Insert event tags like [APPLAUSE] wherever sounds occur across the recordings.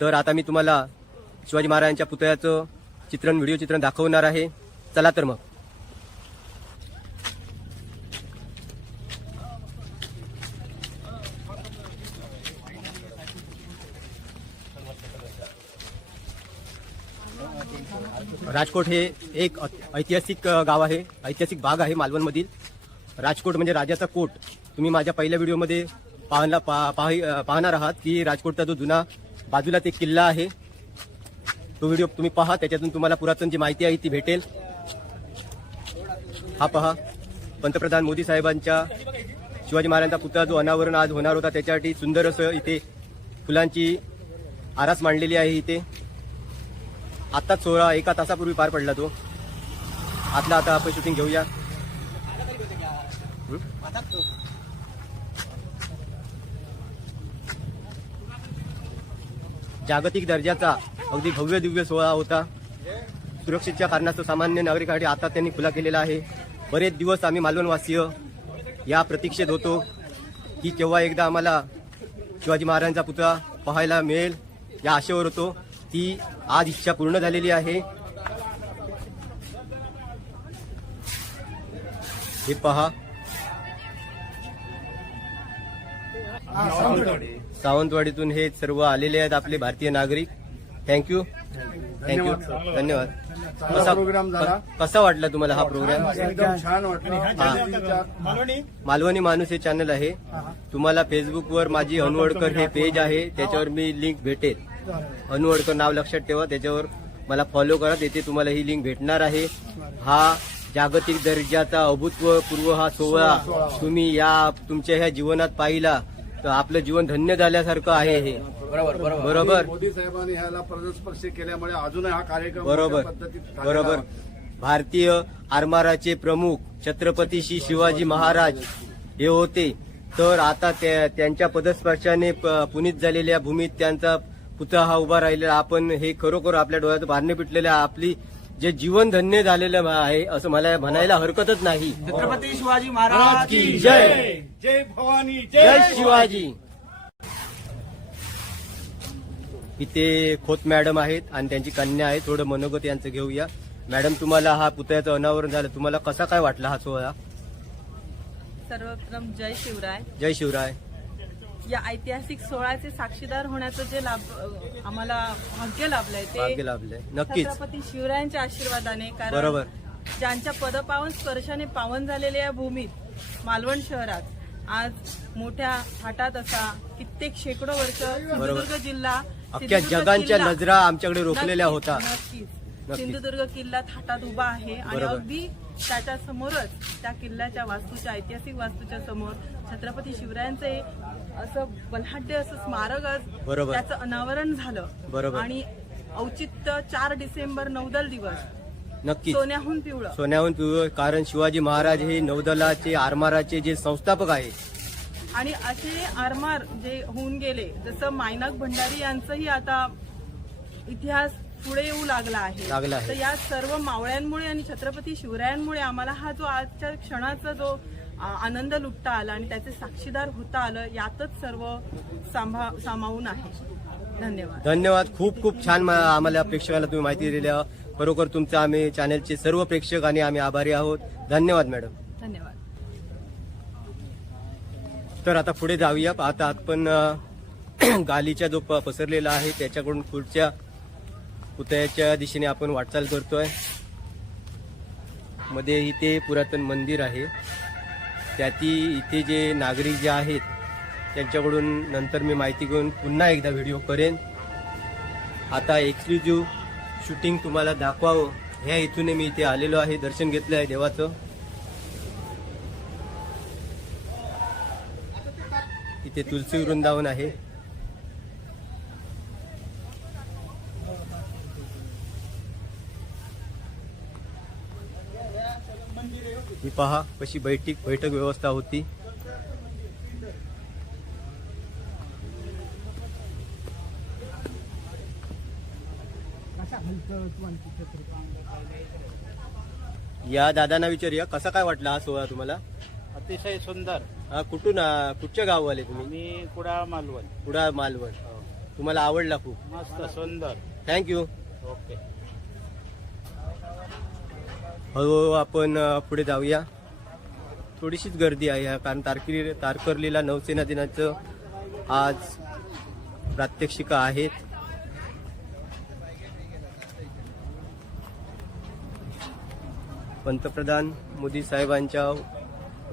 तर आता मी तुम्हाला शिवाजी महाराजांच्या पुतळ्याचं चित्रण व्हिडिओ चित्रण दाखवणार आहे. चला तर मग. राजकोट हे एक ऐतिहासिक गाव आहे. ऐतिहासिक भाग आहे मालवणमधील. राजकोट म्हणजे राजाचा कोट. तुम्ही माझ्या पहिल्या व्हिडिओमध्ये पाहला पा- पाही- पाहणार आहात की राजकोटचा जो जुना बाजूला ते किल्ला आहे. तो व्हिडिओ तुम्ही पहा त्याच्यातून तुम्हाला पुरातन जी माहिती आहे ती भेटेल. हा पहा. पंतप्रधान मोदी साहेबांच्या शिवाजी महाराजांचा पुतळा जो अनावरण आज होणार होता त्याच्यासाठी सुंदर असं इथे फुलांची आरास मांडलेली आहे इथे. आत्ताच सोळा एका तासापूर्वी पार पडला तो. आतला आता आपण शूटिंग घेऊया. जागतिक दर्जाचा अगदी भव्य दिव्य सोहळा होता. सुरक्षेच्या कारणास्तव सामान्य नागरिकांसाठी आता त्यांनी खुला केलेला आहे. बरेच दिवस आम्ही मालवणवासीय या प्रतीक्षेत होतो की केव्हा एकदा आम्हाला शिवाजी महाराजांचा पुतळा पाहायला मिळेल या आशेवर होतो. ती आज इच्छा पूर्ण झालेली आहे. हे पहा. सावंतवाडीतून हे सर्व आलेले आहेत आपले भारतीय नागरिक. थँक्यू थँक्यू धन्यवाद प्रोग्राम झाला. कसा वाटला तुम्हाला हा प्रोग्राम एकदम छान वाटलं. मालवणी? माणूस हे चॅनल आहे. तुम्हाला फेसबुकवर माझी अनुवडकर हे पेज आहे. त्याच्यावर मी लिंक भेटेल. अनुवडकर नाव लक्षात ठेवा. त्याच्यावर मला फॉलो करा. तिथे तुम्हाला ही लिंक भेटणार आहे. हा जागतिक दर्जाचा अभूतपूर्व हा सोहळा. तुम्ही या तुमच्या ह्या जीवनात पाहिला. तर आपलं जीवन धन्य झाल्यासारखं आहे हे. बरोबर मोदी साहेबांनी ह्याला पदस्पर्श केल्यामुळे अजूनही हा कार्यक्रम बरोबर. मोठ्या पद्धतीत झालेला बरोबर. भारतीय आरमाराचे प्रमुख छत्रपती श्री शिवाजी महाराज हे होते. तर आता त्या- त्यांच्या पदस्पर्शाने प- पुनीत झालेल्या भूमीत त्यांचा पुतळा हा उभा राहिलेला. आपण हे खरोखर आपल्या डोळ्यात भारणे पिटलेलं आहे. आपली जे जीवन धन्य झालेलं आहे असं मला म्हणायला हरकतच नाही. छत्रपती शिवाजी महाराज की जय. जय. भवानी जय शिवाजी. इथे खोत मॅडम आहेत आणि त्यांची कन्या आहे थोडं मनोगत यांचं घेऊया. मॅडम तुम्हाला हा पुतळ्याचं अनावरण झालं. तुम्हाला कसा काय वाटला हा सोहळा? सर्वप्रथम जय शिवराय. जय शिवराय. या ऐतिहासिक सोहळ्याचे साक्षीदार होण्याचं जे लाभ आम्हाला भाग्य लाभलंय भाग्य ते लाभलंय नक्कीच छत्रपती शिवरायांच्या आशीर्वादाने कारण बरोबर. ज्यांच्या पदपावन स्पर्शाने पावन झालेल्या या भूमीत मालवण शहरात आज मोठ्या थाटात असा कित्येक शेकडो वर्ष सिंधुदुर्ग जिल्हा अख्ख्या सिंधुदुर्ग जगांच्या किल्ला- नजरा आमच्याकडे रोखलेल्या नक्कीच, होता नक्कीच नक्कीच. सिंधुदुर्ग किल्ला थाटात उभा आहे आणि बरोबर. अगदी त्याच्या समोरच त्या किल्ल्याच्या वास्तूच्या ऐतिहासिक वास्तूच्या समोर छत्रपती शिवरायांचे असं बलाढ्य असं स्मारक आज बरोबर. त्याचं अनावरण झालं बरोबर. आणि औचित्य चार डिसेंबर नौदल दिवस नक्कीच सोन्याहून पिवळं सोन्याहून पिवळं कारण शिवाजी महाराज हे नौदलाचे आरमाराचे जे संस्थापक आहे आणि असे आरमार जे होऊन गेले जसं मायनाक भंडारी यांचंही आता इतिहास पुढे येऊ लागला आहे लागला आहे. तर या सर्व मावळ्यांमुळे आणि छत्रपती शिवरायांमुळे आम्हाला हा जो आजच्या क्षणाचा जो आनंद लुटता आला आणि त्याचे साक्षीदार होता आलं यातच सर्व सांभा सामावून आहे. धन्यवाद. धन्यवाद. खूप खूप छान आम्हाला प्रेक्षकांना तुम्ही माहिती दिली. खरोखर तुमचं आम्ही चॅनलचे सर्व प्रेक्षक आणि आम्ही आभारी आहोत. धन्यवाद मॅडम धन्यवाद. तर आता पुढे जाऊया. आता आपण [CLEARS THROAT] गालीचा जो पसरलेला आहे त्याच्याकडून पुढच्या पुतळ्याच्या दिशेने आपण वाटचाल करतोय. मध्ये इथे पुरातन मंदिर आहे. त्याती इथे जे नागरिक जे आहेत त्यांच्याकडून नंतर मी माहिती घेऊन पुन्हा एकदा व्हिडिओ करेन. आता एक्सक्लुझिव्ह शूटिंग तुम्हाला दाखवावं. ह्या हेतूने मी इथे आलेलो आहे दर्शन घेतलं आहे देवाचं. इथे तुलसी वृंदावन आहे. पहा कशी बैठक बैठक व्यवस्था होती. या दादांना विचारूया कसा काय वाटला हा सोहळा तुम्हाला? अतिशय सुंदर. हा, कुठून आ, कुठच्या गाववाले तुम्ही? मी कुडा मालवण. कुडा मालवण. तुम्हाला आवडला खूप. मस्त सुंदर. Thank you okay. हळूहळू आपण पुढे जाऊया. थोडीशीच गर्दी आहे कारण तारकिरी तारकर्लीला नौसेना दिनाचं आज प्रात्यक्षिका आहेत. पंतप्रधान मोदी साहेबांच्या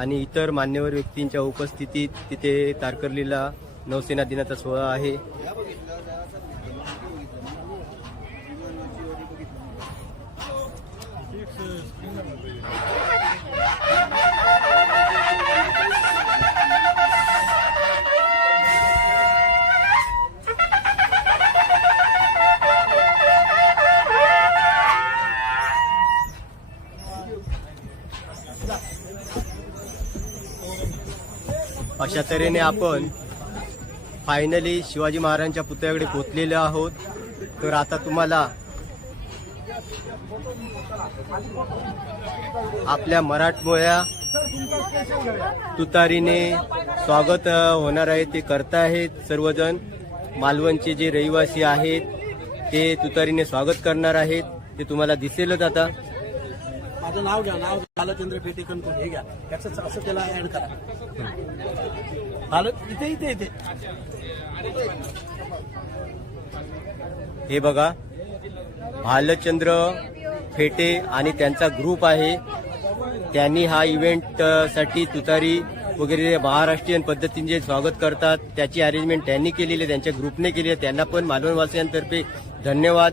आणि इतर मान्यवर व्यक्तींच्या उपस्थितीत तिथे तारकर्लीला नौसेना दिनाचा सोहळा आहे. अशा तऱ्हेने आपण फायनली शिवाजी महाराजांच्या पुतळ्याकडे पोचलेलो आहोत. तर आता तुम्हाला आपल्या मराठमोळ्या तुतारीने स्वागत होणार आहे. ते करताहेत सर्वजण. मालवणचे जे रहिवासी आहेत ते तुतारीने स्वागत करणार आहेत. ते तुम्हाला दिसेलच आता. माझं नाव घ्या. नाव बालचंद्र पेटेकन हे घ्या. त्याच असं त्याला ऍड करा. बाल इथे इथे इथे. हे बघा भालचंद्र फेटे आणि त्यांचा ग्रुप आहे. त्यांनी हा इव्हेंटसाठी तुतारी वगैरे महाराष्ट्रीयन पद्धतीने स्वागत करतात. त्याची अरेंजमेंट त्यांनी केलेली आहे त्यांच्या ग्रुपने केली आहे. त्यांना पण मालवणवासियांतर्फे धन्यवाद.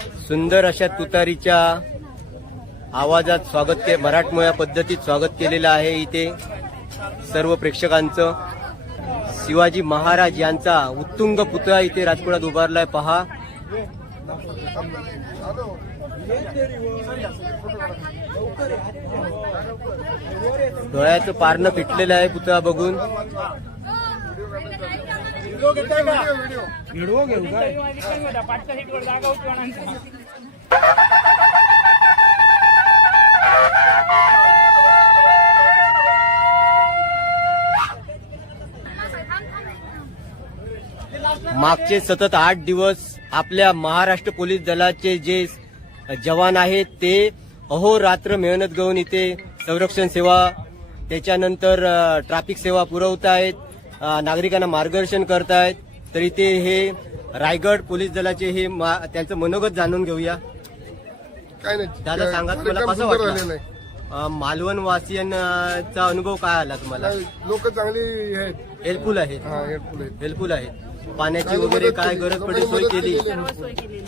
सुंदर अशा तुतारीच्या आवाजात स्वागत के मराठमोळ्या पद्धतीत स्वागत केलेलं आहे इथे सर्व प्रेक्षकांचं. शिवाजी महाराज यांचा उत्तुंग पुतळा इथे राजपुरात उभारलाय. पहा. डोळ्याचं पारणं पिटलेलं आहे पुतळा बघून. व्हिडिओ घेऊ काय मागचे सतत आठ दिवस आपल्या महाराष्ट्र पोलीस दलाचे जे जवान आहेत ते अहोरात्र मेहनत घेऊन इथे संरक्षण सेवा त्याच्यानंतर ट्रॅफिक सेवा पुरवत आहेत नागरिकांना मार्गदर्शन करतायत तर इथे हे रायगड पोलीस दलाचे हे मा- त्यांचं मनोगत जाणून घेऊया. काय नाही. दादा सांगा तुम्हाला कसं वाटलं? आहे. मालवण वासियांचा अनुभव काय आला तुम्हाला? लोक चांगली आहेत. हेल्पफुल आहेत. हा हेल्पफुल आहेत. आहेत. पाण्याची काही वगैरे काय केली. गरज पडली सोय केली.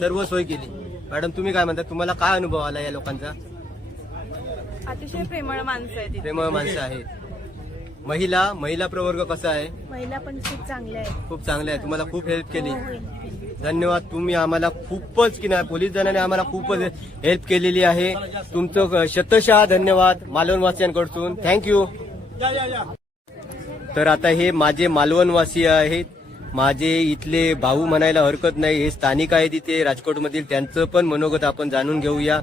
सर्व सोय केली. मॅडम तुम्ही काय म्हणता? तुम्हाला काय अनुभव आला या लोकांचा? अतिशय प्रेमळ माणसं आहेत. प्रेमळ माणसं आहेत. महिला महिला प्रवर्ग कसा आहे? महिला पण खूप चांगल्या आहेत. खूप चांगले आहे तुम्हाला खूप हेल्प केली. धन्यवाद. तुम्ही आम्हाला खूपच की नाही पोलीस दलाने आम्हाला खूपच हेल्प केलेली आहे. तुमचं शतशः धन्यवाद मालवणवासियांकडून थँक्यू तर आता हे माझे मालवणवासी आहेत. माझे इथले भाऊ म्हणायला हरकत नाही. हे स्थानिक आहेत इथे. राजकोटमधील त्यांचं पण मनोगत आपण जाणून घेऊया.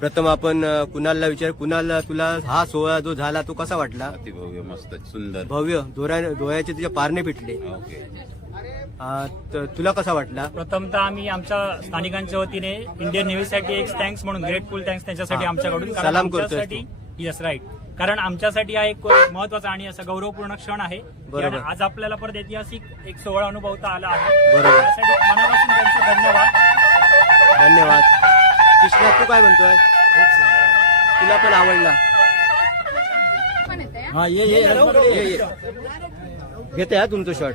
प्रथम आपण कुणालला विचार कुणाल तुला हा सोहळा जो झाला तो कसा वाटला? अति भव्य मस्त सुंदर. भव्य डोळ्या डोळ्याचे तुझे पारणे पिटले. त- तुला कसा वाटला? प्रथमतः आम्ही आमच्या स्थानिकांच्या वतीने इंडियन नेव्हीसाठी एक थँक्स म्हणून ग्रेटफुल थँक्स त्यांच्यासाठी हा. आमच्याकडून. कारण सलाम करतोय आमच्यासाठी येस राईट कारण आमच्यासाठी हा एक महत्त्वाचा आणि असा गौरवपूर्ण क्षण आहे. बरोबर. आज आपल्याला परत ऐतिहासिक एक सोहळा अनुभवता आला आहे. बरोबर. त्यासाठी मनापासून त्यांचे धन्यवाद. धन्यवाद. कृष्णा तू काय म्हणतोय? तुला पण आवडला. हा ये ये ये, ये. घेते हा तुमचं शॉट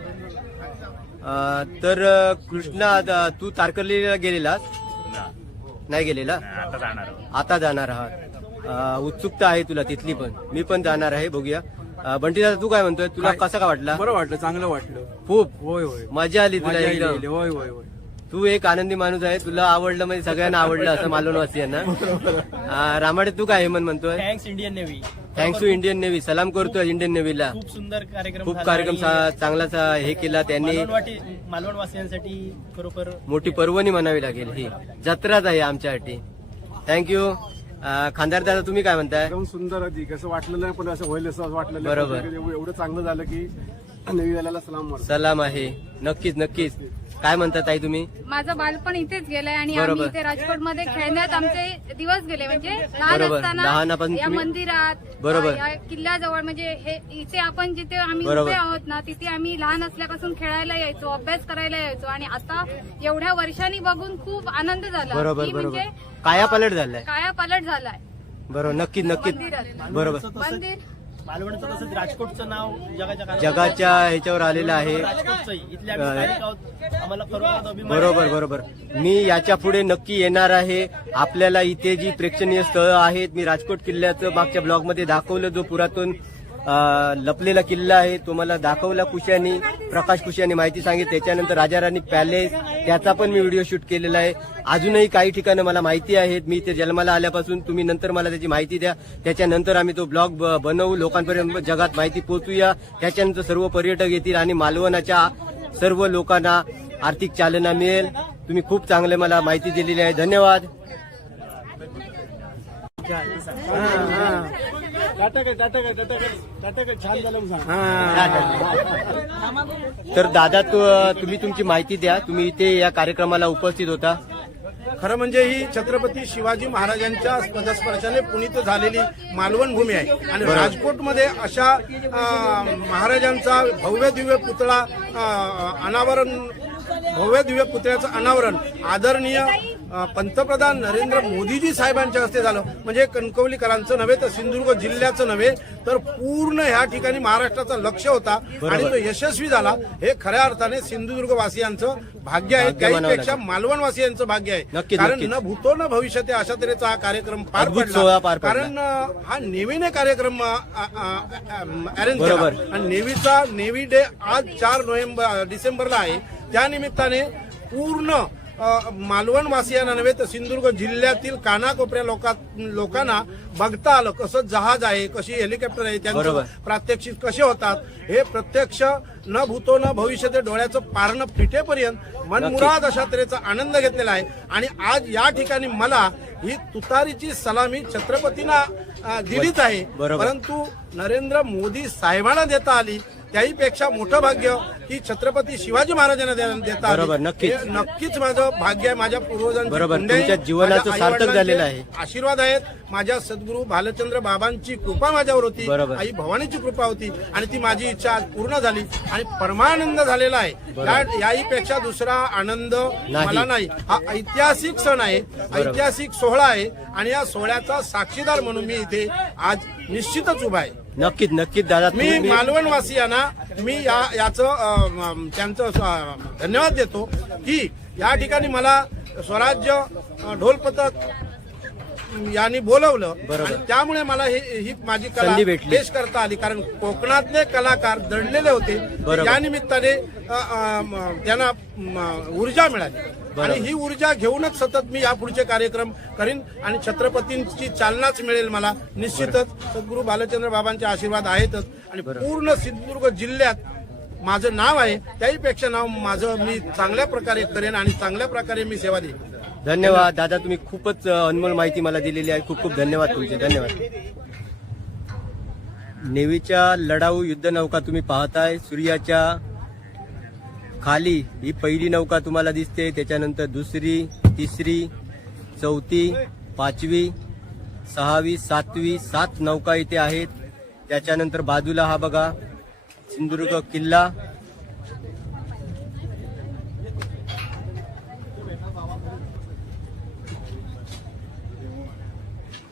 तर कृष्णा आता तू तारकर्लीला गेलेलास? नाही गेलेला? आता जाणार आता जाणार आहात. अ, उत्सुकता आहे तुला तिथली पण. मी पण जाणार आहे बघूया. अ, बंटी दादा तू काय म्हणतोय? तुला कसा का वाटला? बरं वाटलं चांगलं वाटलं. खूप. होय होय. मजा आली तुला मजा एकदम. येईल होय होय होय. तू एक आनंदी माणूस आहे तुला आवडलं म्हणजे सगळ्यांना आवडलं असं मालवणवासियांना. आ, रामाडे तू काय हेमंत म्हणतोय? Thanks Indian navy thanks to Indian navy सलाम करतोय इंडियन नेव्हीला खूप सुंदर कार्यक्रम खूप कार्यक्रम चांगला हे केला त्यांनी. मालवणवासियांसाठी खरोखर मोठी पर्वणी म्हणावी लागेल ही. जत्राच आहे आमच्यासाठी थँक्यू खानदार दादा तुम्ही काय म्हणताय? एकदम सुंदर होती कसं वाटलं नाही पण असं होईल असं वाटलं. बरोबर. एवढं चांगलं झालं की नवी झाल्याला सलाम सलाम आहे. नक्कीच नक्कीच. काय म्हणतात ताई तुम्ही? माझं बालपण इथेच गेलंय आणि बरोबर. आम्ही इथे राजकोटमध्ये खेळण्यात आमचे दिवस गेले. म्हणजे लहान बरोबर. असताना या तुम्ही- मंदिरात बरोबर. या किल्ल्याजवळ म्हणजे हे इथे आपण जिथे आम्ही बरोबर. उभे आहोत ना तिथे आम्ही लहान असल्यापासून खेळायला यायचो अभ्यास करायला यायचो. आणि आता एवढ्या वर्षांनी बघून खूप आनंद झाला. बरोबर की बरोबर. म्हणजे काया पलट झालाय. काया पालट झालाय. बरोबर. नक्कीच नक्कीच मंदिरात. बरोबर. मंदिर. मालवणचं तसंच राजकोटचं नाव जगाच्या ह्याच्यावर आलेलं आहे. बरोबर बरोबर. मी याच्यापुढे नक्की येणार आहे. आपल्याला इथे जी प्रेक्षणीय स्थळं आहेत मी राजकोट किल्ल्याचं मागच्या ब्लॉगमध्ये दाखवलं जो पुरातन लपलेला किल्ला आहे तो मला दाखवला कुशानी. प्रकाश कुशानी माहिती सांगितली. त्याच्यानंतर राजा राणी पॅलेस त्याचा पण मी व्हिडिओ शूट केलेला आहे. अजूनही काही ठिकाणं मला माहिती आहेत. मी ते जन्माला आल्यापासून तुम्ही नंतर मला त्याची माहिती द्या. त्याच्यानंतर आम्ही तो ब्लॉग ब- बनवू. लोकांपर्यंत जगात माहिती पोहोचूया. त्याच्यानंतर सर्व पर्यटक येतील आणि मालवणाच्या सर्व लोकांना आर्थिक चालना मिळेल. तुम्ही खूप चांगले मला माहिती दिलेली आहे. धन्यवाद. तर दादा तु- तुम्ही तुमची माहिती द्या. तुम्ही इथे या कार्यक्रमाला उपस्थित होता. खरं म्हणजे ही छत्रपती शिवाजी महाराजांच्या पदस्पर्शाने पुनीत झालेली मालवण भूमी आहे. आणि राजकोटमध्ये अशा महाराजांचा भव्य दिव्य पुतळा अनावरण भव्य दिव्य पुतळ्याचं अनावरण आदरणीय पंतप्रधान नरेंद्र मोदीजी साहेबांच्या हस्ते झालं म्हणजे कणकवलीकरांचं नव्हे तर सिंधुदुर्ग जिल्ह्याचं नव्हे तर पूर्ण ह्या ठिकाणी महाराष्ट्राचा लक्ष होता आणि तो यशस्वी झाला हे खऱ्या अर्थाने सिंधुदुर्ग वासियांचं भाग्य आहे भाग्य म्हणावं त्याहीपेक्षा लागेल. मालवण वासियांचं भाग्य आहे कारण. न भूतो न भविष्य ते अशा तऱ्हेचा हा कार्यक्रम पार पडला. कारण हा नेव्हीने कार्यक्रम अरेंज केला. आणि नेव्हीचा नेव्ही डे आज चार नोव्हेंबर डिसेंबरला आहे त्या निमित्ताने पूर्ण अं, मालवण वासियांना नव्हे तर सिंधुदुर्ग जिल्ह्यातील कानाकोपऱ्या लोका लोकांना बघता आलं कसं जहाज आहे कशी हेलिकॉप्टर आहे त्यांचं. प्रात्यक्षिक कसे होतात हे प्रत्यक्ष न भूतो न भविष्य ते डोळ्याचं पारणं फिटेपर्यंत मनमुराद अशा तऱ्हेचा आनंद घेतलेला आहे आणि आज या ठिकाणी मला ही तुतारीची सलामी छत्रपतींना दिलीच आहे. परंतु नरेंद्र मोदी साहेबांना देता आली त्याहीपेक्षा मोठं भाग्य ही छत्रपती शिवाजी महाराजांना दे- देता आली. बरोबर, नक्कीच. नक्कीच माझं भाग्य आहे माझ्या पूर्वजांची बरोबर, पुण्य आहे. तुमच्या जीवनाचं सार्थक झालेलं आहे. आशीर्वाद आहेत माझ्या सद्गुरू भालचंद्र बाबांची कृपा माझ्यावर होती. आई भवानीची कृपा होती आणि ती माझी इच्छा आज पूर्ण झाली आणि परमानंद झालेला आहे याहीपेक्षा दुसरा आनंद. मला नाही हा ऐतिहासिक सण आहे ऐतिहासिक सोहळा आहे आणि या सोहळ्याचा साक्षीदार म्हणून मी इथे आज निश्चितच उभा आहे नक्कीच नक्कीच दादा मी मालवणवासियांना मी या याचं त्यांचं धन्यवाद देतो की या ठिकाणी मला स्वराज्य ढोल पथक यांनी बोलवलं. बरोबर. आणि त्यामुळे मला ही ही माझी कला. पेश करता आली. कारण कोकणातले कलाकार दडलेले होते. या निमित्ताने त्यांना ऊर्जा मिळाली. आणि ही ऊर्जा घेऊनच सतत मी यापुढचे कार्यक्रम करीन आणि छत्रपतींची चालनाच मिळेल मला निश्चितच. सद्गुरू बालचंद्र बाबांचे आशीर्वाद आहेतच. आणि पूर्ण सिंधुदुर्ग जिल्ह्यात माझं नाव आहे. त्याहीपेक्षा नाव माझं मी चांगल्या प्रकारे करेन आणि चांगल्या प्रकारे मी सेवा देईन. धन्यवाद. दादा तुम्ही खूपच अनमोल माहिती मला दिलेली आहे. खूप खूप धन्यवाद तुमचे. धन्यवाद. नेव्हीच्या लढाऊ युद्ध नौका तुम्ही पाहताय. सूर्याच्या खाली ही पहिली नौका तुम्हाला दिसते. त्याच्यानंतर दुसरी तिसरी चौथी पाचवी सहावी सातवी सात नौका इथे आहेत. त्याच्यानंतर बाजूला हा बघा सिंधुदुर्ग किल्ला.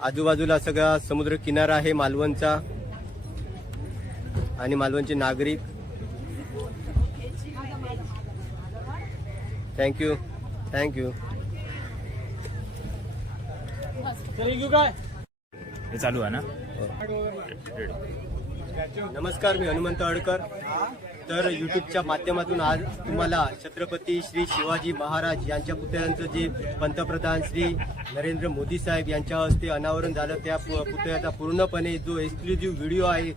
आजूबाजूला सगळा समुद्र किनारा आहे मालवणचा. आणि मालवणचे नागरिक. थँक्यू थँक्यू हे चालू आहे ना? नमस्कार मी हनुमंत अडकर. तर यूट्यूबच्या माध्यमातून आज तुम्हाला छत्रपती श्री शिवाजी महाराज यांच्या पुतळ्यांचं जे पंतप्रधान श्री नरेंद्र मोदी साहेब यांच्या हस्ते अनावरण झालं त्या पुतळ्याचा पूर्णपणे जो एक्सक्लुझिव्ह व्हिडिओ आहे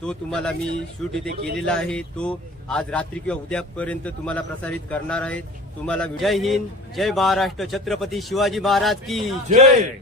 तो तुम्हाला मी शूट इथे केलेला आहे. तो आज रात्री किंवा उद्यापर्यंत तुम्हाला प्रसारित करणार आहे. तुम्हाला जय हिंद जय महाराष्ट्र छत्रपती शिवाजी महाराज की जय!